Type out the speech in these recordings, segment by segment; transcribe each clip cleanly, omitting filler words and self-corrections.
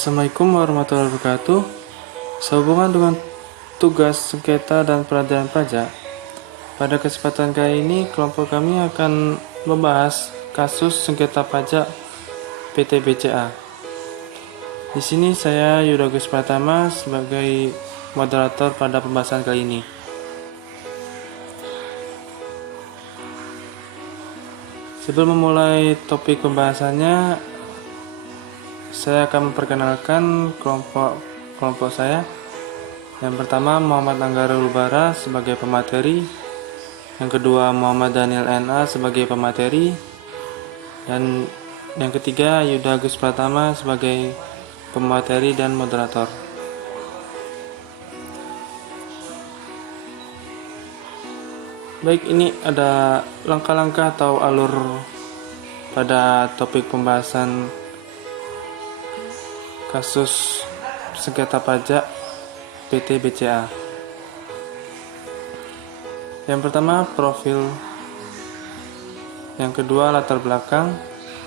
Assalamualaikum warahmatullahi wabarakatuh. Sehubungan dengan tugas sengketa dan peradilan pajak, pada kesempatan kali ini kelompok kami akan membahas kasus sengketa pajak PT BCA. Di sini saya Yuda Gus Pratama sebagai moderator pada pembahasan kali ini. Sebelum memulai topik pembahasannya, saya akan memperkenalkan kelompok saya. Yang pertama Muhammad Anggara Lubara sebagai pemateri, yang kedua Muhammad Daniel NA sebagai pemateri, dan yang ketiga Yuda Gus Pratama sebagai pemateri dan moderator. Baik, ini ada langkah-langkah atau alur pada topik pembahasan kasus sengketa pajak PT BCA. Yang pertama profil, yang kedua latar belakang,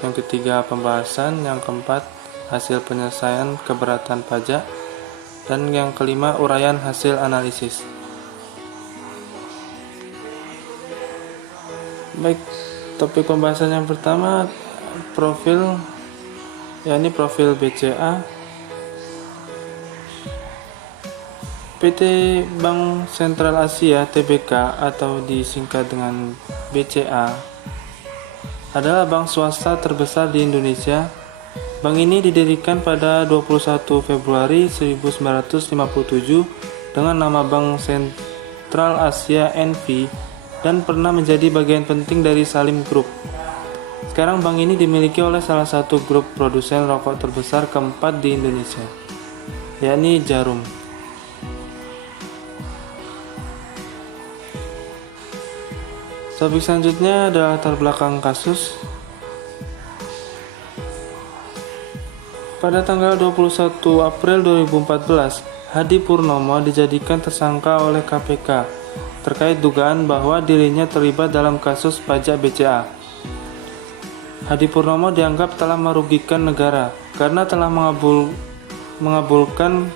yang ketiga pembahasan, yang keempat hasil penyelesaian keberatan pajak, dan yang kelima uraian hasil analisis. Baik, topik pembahasan yang pertama profil, yakni profil BCA. PT Bank Sentral Asia (TBK) atau disingkat dengan BCA adalah bank swasta terbesar di Indonesia. Bank ini didirikan pada 21 Februari 1957 dengan nama Bank Sentral Asia (NV) dan pernah menjadi bagian penting dari Salim Group. Sekarang bank ini dimiliki oleh salah satu grup produsen rokok terbesar keempat di Indonesia, yakni Djarum. Topik selanjutnya adalah latar belakang kasus. Pada tanggal 21 April 2014, Hadi Purnomo dijadikan tersangka oleh KPK terkait dugaan bahwa dirinya terlibat dalam kasus pajak BCA. Hadi Purnomo dianggap telah merugikan negara karena telah mengabulkan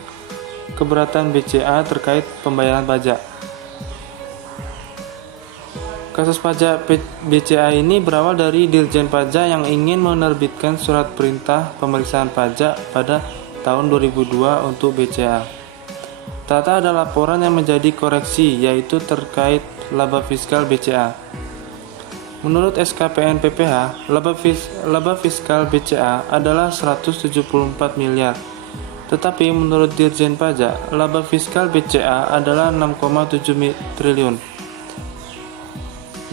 keberatan BCA terkait pembayaran pajak. Kasus pajak BCA ini berawal dari Dirjen Pajak yang ingin menerbitkan surat perintah pemeriksaan pajak pada tahun 2002 untuk BCA. Ternyata ada laporan yang menjadi koreksi, yaitu terkait laba fiskal BCA. Menurut SKPN PPH, laba fiskal BCA adalah 174 miliar. Tetapi menurut Dirjen Pajak, laba fiskal BCA adalah 6,7 triliun.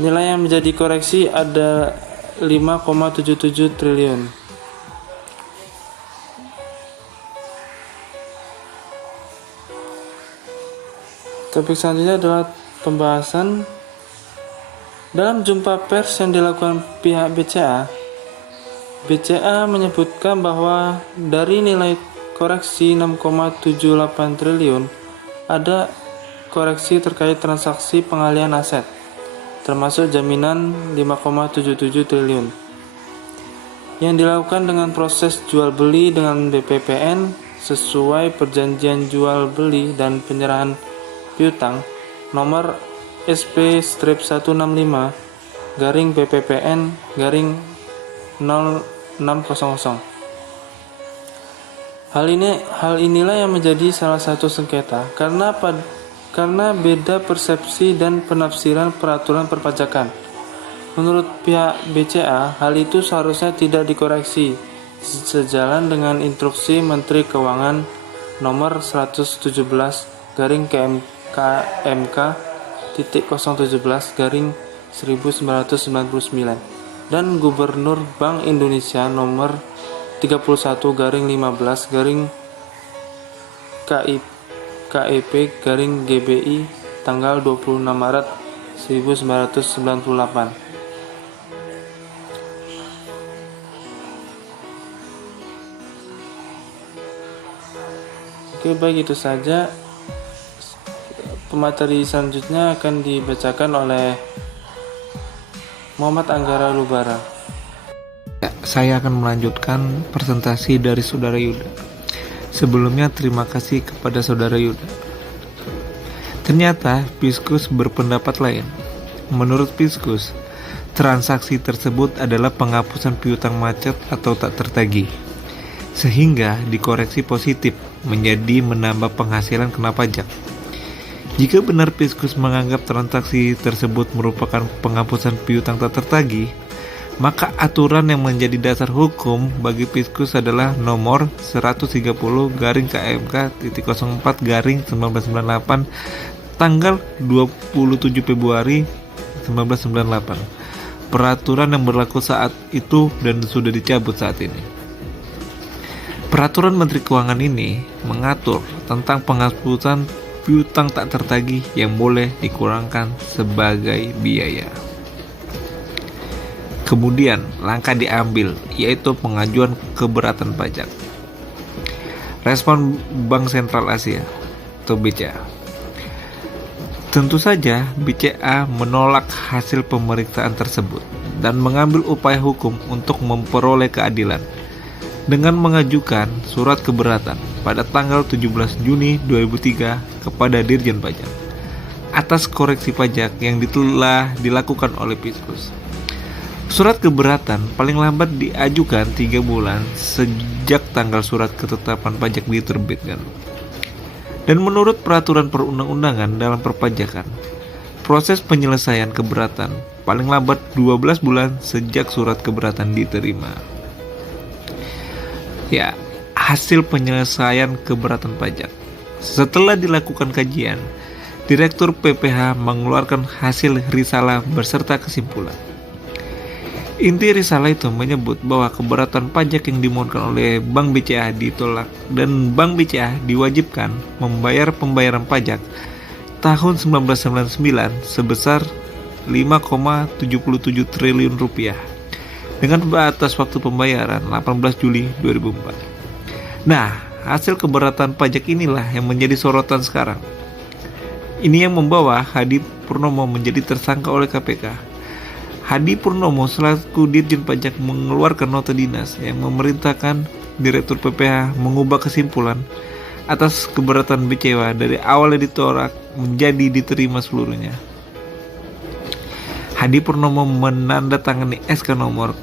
Nilai yang menjadi koreksi ada 5,77 triliun. Topik selanjutnya adalah pembahasan. Dalam jumpa pers yang dilakukan pihak BCA menyebutkan bahwa dari nilai koreksi 6,78 triliun ada koreksi terkait transaksi pengalihan aset, termasuk jaminan 5,77 triliun yang dilakukan dengan proses jual beli dengan BPPN sesuai perjanjian jual beli dan penyerahan piutang nomor SP-165-BPPN-0600. Hal inilah yang menjadi salah satu sengketa karena beda persepsi dan penafsiran peraturan perpajakan. Menurut pihak BCA, hal itu seharusnya tidak dikoreksi, sejalan dengan instruksi Menteri Keuangan nomor 117/KMK-017/1999 dan Gubernur Bank Indonesia nomor 31/15/KEP/GBI tanggal 26 Maret 1998. Oke, baik, itu saja. Pemateri selanjutnya akan dibacakan oleh Muhammad Anggara Lubara. Saya akan melanjutkan presentasi dari Saudara Yuda. Sebelumnya terima kasih kepada Saudara Yuda. Ternyata Piskus berpendapat lain. Menurut Piskus, transaksi tersebut adalah penghapusan piutang macet atau tak tertagih, sehingga dikoreksi positif menjadi menambah penghasilan kena pajak. Jika benar Piskus menganggap transaksi tersebut merupakan penghapusan piutang tak tertagih, maka aturan yang menjadi dasar hukum bagi Piskus adalah nomor 130/KMK.04/1998 tanggal 27 Februari 1998. Peraturan yang berlaku saat itu dan sudah dicabut saat ini. Peraturan Menteri Keuangan ini mengatur tentang penghapusan piutang tak tertagih yang boleh dikurangkan sebagai biaya. Kemudian langkah diambil, yaitu pengajuan keberatan pajak. Respon Bank Sentral Asia atau BCA. Tentu saja BCA menolak hasil pemeriksaan tersebut dan mengambil upaya hukum untuk memperoleh keadilan dengan mengajukan surat keberatan pada tanggal 17 Juni 2003 kepada Dirjen Pajak atas koreksi pajak yang telah dilakukan oleh Piskus. Surat keberatan paling lambat diajukan 3 bulan sejak tanggal surat ketetapan pajak diterbitkan. Dan menurut peraturan perundang-undangan dalam perpajakan, proses penyelesaian keberatan paling lambat 12 bulan sejak surat keberatan diterima. Ya, hasil penyelesaian keberatan pajak. Setelah dilakukan kajian, Direktur PPH mengeluarkan hasil risalah beserta kesimpulan. Inti risalah itu menyebut bahwa keberatan pajak yang dimohonkan oleh Bank BCA ditolak dan Bank BCA diwajibkan membayar pembayaran pajak tahun 1999 sebesar 5,77 triliun rupiah dengan batas waktu pembayaran 18 Juli 2004. Nah, hasil keberatan pajak inilah yang menjadi sorotan sekarang. Ini yang membawa Hadi Purnomo menjadi tersangka oleh KPK. Hadi Purnomo selaku Dirjen Pajak mengeluarkan nota dinas yang memerintahkan Direktur PPH mengubah kesimpulan atas keberatan BCA dari awalnya ditolak menjadi diterima seluruhnya. Hadi Purnomo menandatangani SK nomor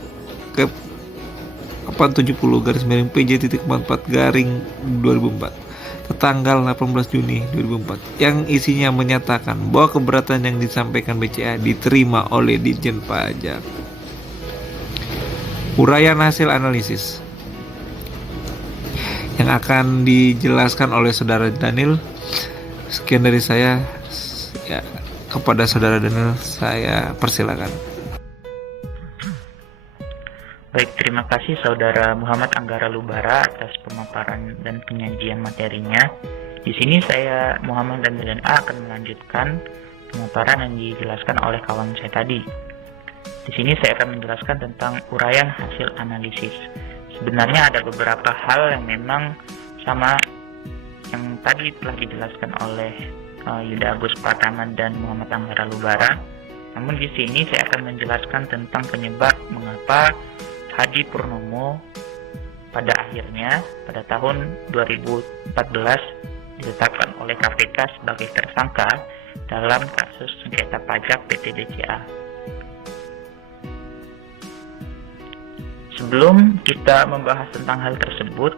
870/PJ.44/2004 tanggal 18 Juni 2004 yang isinya menyatakan bahwa keberatan yang disampaikan BCA diterima oleh Ditjen Pajak. Uraian hasil analisis yang akan dijelaskan oleh Saudara Daniel. Sekian dari saya. Ya, kepada Saudara Daniel saya persilakan. Baik, terima kasih Saudara Muhammad Anggara Lubara atas pemaparan dan penyajian materinya. Di sini saya Muhammad Daniel A akan melanjutkan pemaparan yang dijelaskan oleh kawan saya tadi. Di sini saya akan menjelaskan tentang uraian hasil analisis. Sebenarnya ada beberapa hal yang memang sama yang tadi telah dijelaskan oleh Yuda Agus Pratama dan Muhammad Anggara Lubara. Namun di sini saya akan menjelaskan tentang penyebab mengapa Hadi Purnomo pada akhirnya pada tahun 2014 ditetapkan oleh KPK sebagai tersangka dalam kasus sengketa pajak PT BCA. Sebelum kita membahas tentang hal tersebut,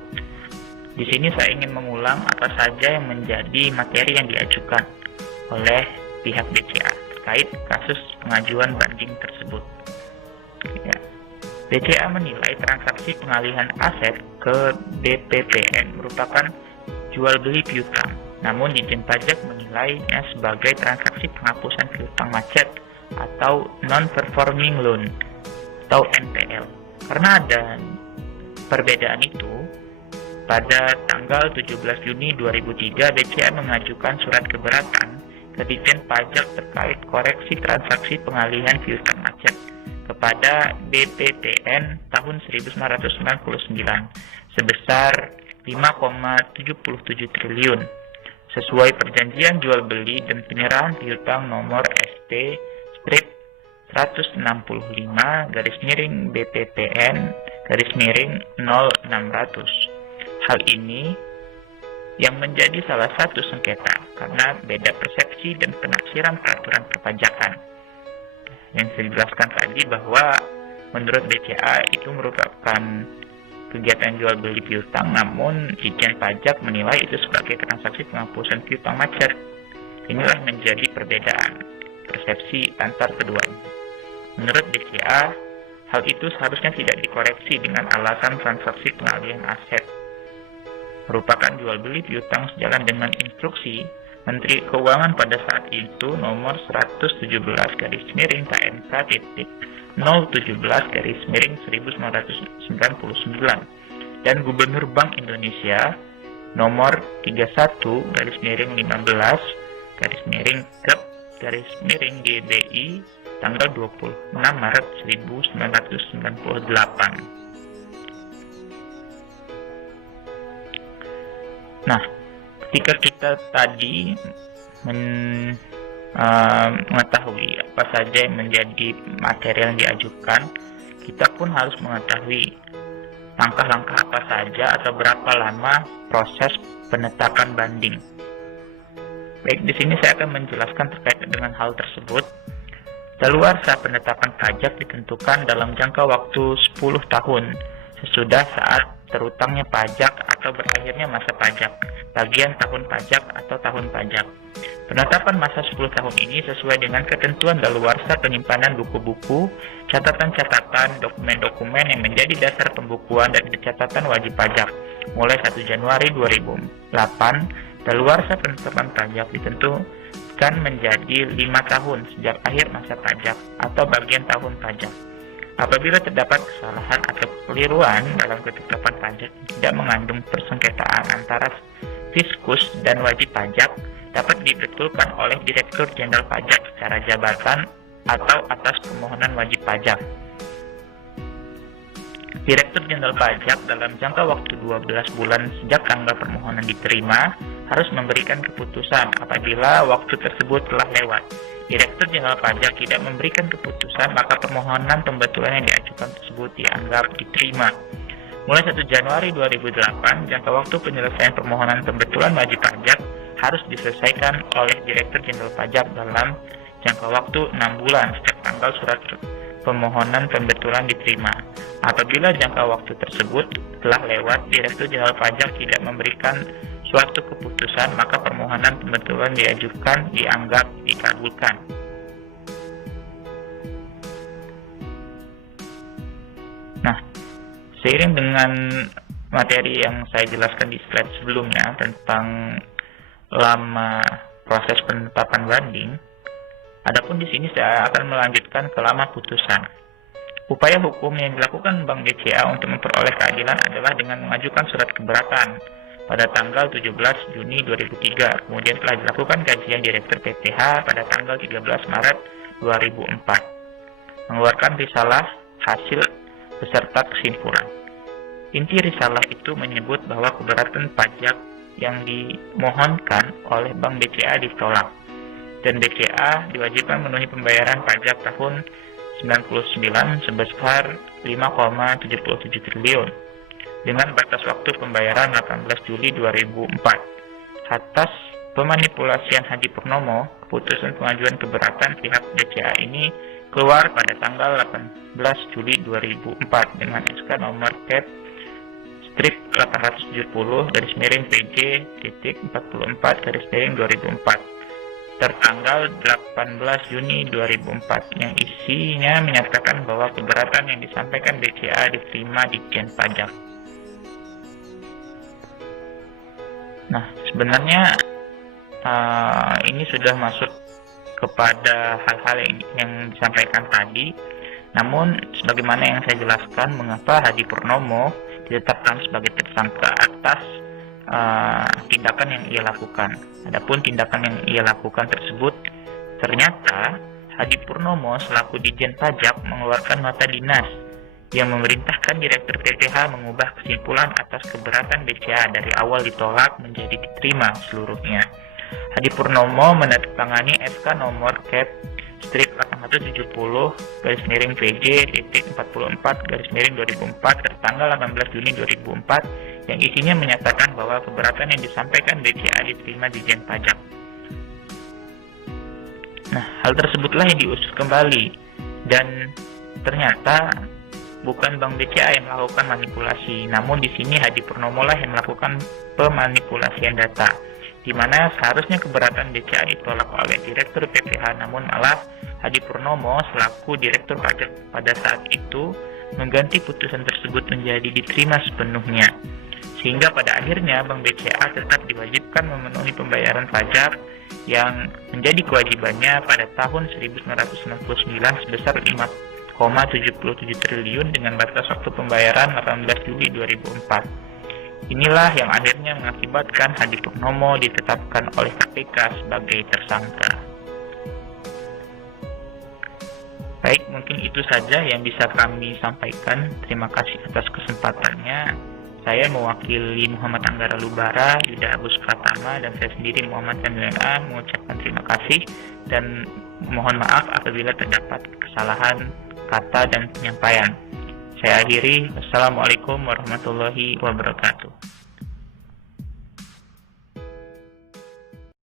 di sini saya ingin mengulang apa saja yang menjadi materi yang diajukan oleh pihak BCA terkait kasus pengajuan banding tersebut. Ya. BCA menilai transaksi pengalihan aset ke BPPN merupakan jual beli piutang. Namun Ditjen Pajak menilainya sebagai transaksi penghapusan piutang macet atau non-performing loan atau NPL. Karena ada perbedaan itu, pada tanggal 17 Juni 2003 BCA mengajukan surat keberatan ke Ditjen Pajak terkait koreksi transaksi pengalihan piutang macet kepada BPPN tahun 1999 sebesar 5,77 triliun sesuai perjanjian jual beli dan penyerahan piutang nomor ST strip 165/BPPN/0600. Hal ini yang menjadi salah satu sengketa karena beda persepsi dan penafsiran peraturan perpajakan. Yang saya jelaskan tadi bahwa menurut BCA itu merupakan kegiatan jual beli piutang, namun Ditjen Pajak menilai itu sebagai transaksi penghapusan piutang macet. Inilah menjadi perbedaan persepsi antar keduanya. Menurut BCA, hal itu seharusnya tidak dikoreksi dengan alasan transaksi pengalihan aset. Merupakan jual beli piutang sejalan dengan instruksi Menteri Keuangan pada saat itu nomor 117/KNK-017/1999 dan Gubernur Bank Indonesia nomor 31/Kep/GBI tanggal 26 Maret 1998. Nah, ketika kita tadi mengetahui apa saja yang menjadi materi yang diajukan, kita pun harus mengetahui langkah-langkah apa saja atau berapa lama proses penetapan banding. Baik, di sini saya akan menjelaskan terkait dengan hal tersebut. Daluarsa penetapan pajak ditentukan dalam jangka waktu 10 tahun sesudah saat terutangnya pajak atau berakhirnya masa pajak, bagian tahun pajak atau tahun pajak. Penetapan masa 10 tahun ini sesuai dengan ketentuan daluarsa penyimpanan buku-buku, catatan-catatan, dokumen-dokumen yang menjadi dasar pembukuan dan pencatatan wajib pajak. Mulai 1 Januari 2008, daluarsa penetapan pajak ditentukan menjadi 5 tahun sejak akhir masa pajak atau bagian tahun pajak. Apabila terdapat kesalahan atau kekeliruan dalam ketetapan pajak yang tidak mengandung persengketaan antara fiskus dan wajib pajak, dapat dibetulkan oleh Direktur Jenderal Pajak secara jabatan atau atas permohonan wajib pajak. Direktur Jenderal Pajak dalam jangka waktu 12 bulan sejak tanggal permohonan diterima harus memberikan keputusan apabila waktu tersebut telah lewat. Direktur Jenderal Pajak tidak memberikan keputusan, maka permohonan pembetulan yang diajukan tersebut dianggap diterima. Mulai 1 Januari 2008, jangka waktu penyelesaian permohonan pembetulan wajib pajak harus diselesaikan oleh Direktur Jenderal Pajak dalam jangka waktu 6 bulan sejak tanggal surat permohonan pembetulan diterima. Apabila jangka waktu tersebut telah lewat, Direktur Jenderal Pajak tidak memberikan suatu keputusan, maka permohonan pembetulan diajukan dianggap dikabulkan. Nah, seiring dengan materi yang saya jelaskan di slide sebelumnya tentang lama proses penetapan banding, adapun di sini saya akan melanjutkan ke lama putusan. Upaya hukum yang dilakukan Bank BCA untuk memperoleh keadilan adalah dengan mengajukan surat keberatan pada tanggal 17 Juni 2003, kemudian telah dilakukan kajian Direktur PPH pada tanggal 13 Maret 2004, mengeluarkan risalah hasil beserta kesimpulan. Inti risalah itu menyebut bahwa keberatan pajak yang dimohonkan oleh Bank BCA ditolak, dan BCA diwajibkan memenuhi pembayaran pajak tahun 99 sebesar 5,77 triliun. Dengan batas waktu pembayaran 18 Juli 2004. Atas pemanipulasian Hadi Purnomo, keputusan pengajuan keberatan pihak BCA ini keluar pada tanggal 18 Juli 2004 dengan SK nomor Kep strip 870-PJ.44-2004 tertanggal 18 Juni 2004 yang isinya menyatakan bahwa keberatan yang disampaikan BCA diterima Ditjen Pajak. Nah, sebenarnya ini sudah masuk kepada hal-hal yang disampaikan tadi. Namun, sebagaimana yang saya jelaskan, mengapa Hadi Purnomo ditetapkan sebagai tersangka atas tindakan yang ia lakukan. Adapun tindakan yang ia lakukan tersebut, ternyata Hadi Purnomo selaku Ditjen Pajak mengeluarkan nota dinas yang memerintahkan Direktur PPH mengubah kesimpulan atas keberatan BCA dari awal ditolak menjadi diterima seluruhnya. Hadi Purnomo menandatangani SK nomor Kep strip 870-PJ.44-2004 tertanggal 18 Juni 2004 yang isinya menyatakan bahwa keberatan yang disampaikan BCA diterima Dijen Pajak. Nah, hal tersebutlah yang diusut kembali, dan ternyata bukan Bank BCA yang melakukan manipulasi, namun di sini Hadi Purnomo lah yang melakukan pemanipulasian data, di mana seharusnya keberatan BCA ditolak oleh Direktur PPH, namun malah Hadi Purnomo selaku Direktur Pajak pada saat itu mengganti putusan tersebut menjadi diterima sepenuhnya, sehingga pada akhirnya Bank BCA tetap diwajibkan memenuhi pembayaran pajak yang menjadi kewajibannya pada tahun 1999 sebesar 5,77 triliun dengan batas waktu pembayaran 18 Juli 2004. Inilah yang akhirnya mengakibatkan Hadi Purnomo ditetapkan oleh KPK sebagai tersangka. Baik, mungkin itu saja yang bisa kami sampaikan. Terima kasih atas kesempatannya. Saya mewakili Muhammad Anggara Lubara, Yuda Agus Pratama, dan saya sendiri Muhammad Jamila mengucapkan terima kasih dan mohon maaf apabila terdapat kesalahan kata dan penyampaian. Saya akhiri. Wassalamualaikum warahmatullahi wabarakatuh.